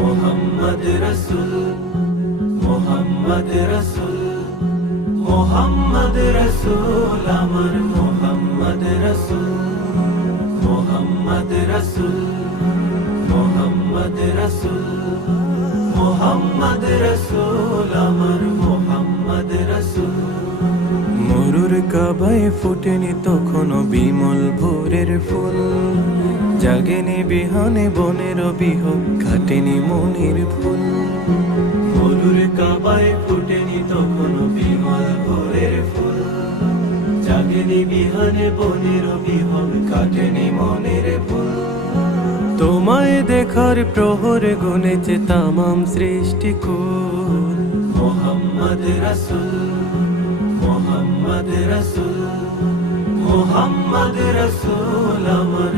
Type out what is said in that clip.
মোহাম্মদ রসুল, মোহাম্মদ রসুল, মোহাম্মদ রসুল, আমার মোহাম্মদ রসুল, মোহাম্মদ রসুল, মোহাম্মদ রসুল, মোহাম্মদ রসুল, আমার মোহাম্মদ রসুল। মরুর কাবায় ফুটেনি তখনো বিমল ভোরের ফুল, জাগেনি বিহানে বনের বিহন, কাটেনি মনের ফুল। মরুর কাবায় ফুটেনি তখনো বিমল ভোরের ফুল, জাগেনি বিহানে বনের বিহন, কাটেনি মনের ফুল। তোমায় দেখার প্রহর গুনেছে তামাম সৃষ্টিকুল। মোহাম্মদ রসুল, মোহাম্মদ রসুল, মোহাম্মদ রসুল, আমার